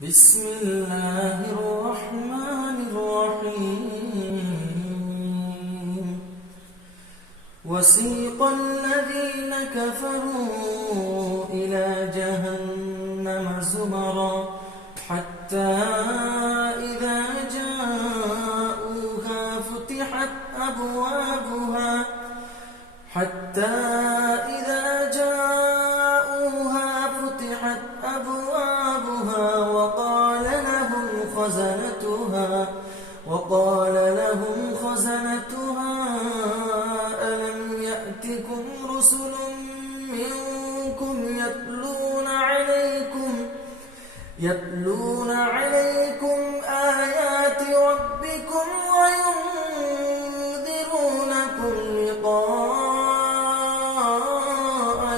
بسم الله الرحمن الرحيم وسيق الذين كفروا إلى جهنم زمرا حتى إذا جاءوها فتحت أبوابها وقال لهم خزنتها ألم يأتكم رسل منكم يتلون عليكم آيات ربكم وينذرونكم لقاء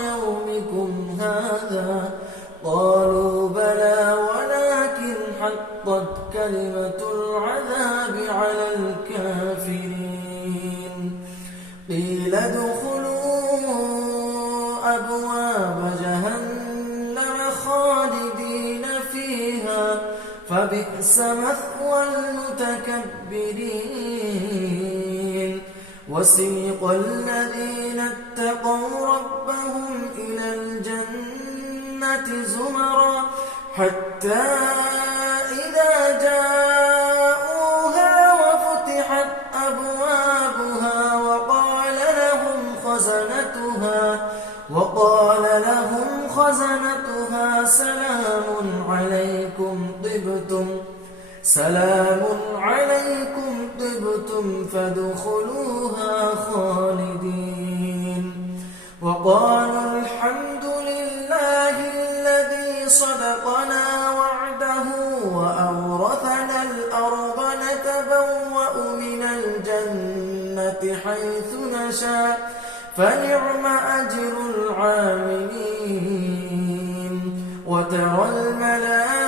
يومكم هذا قالوا بلى ولكن حقت كلمة العذاب على الكافرين قيل ادخلوا أبواب جهنم خالدين فيها فبئس مثوى المتكبرين وسيق الذين اتقوا ربهم إلى الجنة زمرا حتى إذا جاءوها وفتحت أبوابها وقال لهم خزنتها سلام عليكم طبتم فادخلوها خالدين وقالوا الحمد لله الذي صدقنا وعده وأورثنا الأرض نتبوأ من الجنة حيث نشاء فنعم أجر العاملين وترى الملائكة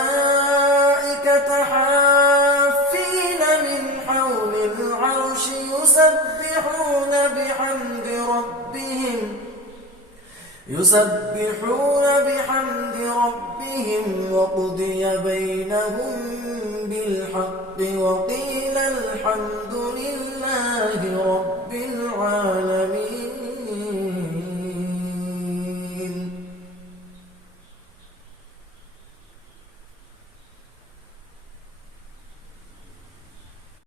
حافين من حول العرش يسبحون بحمد ربهم وقضي بينهم بالحق وقيل الحمد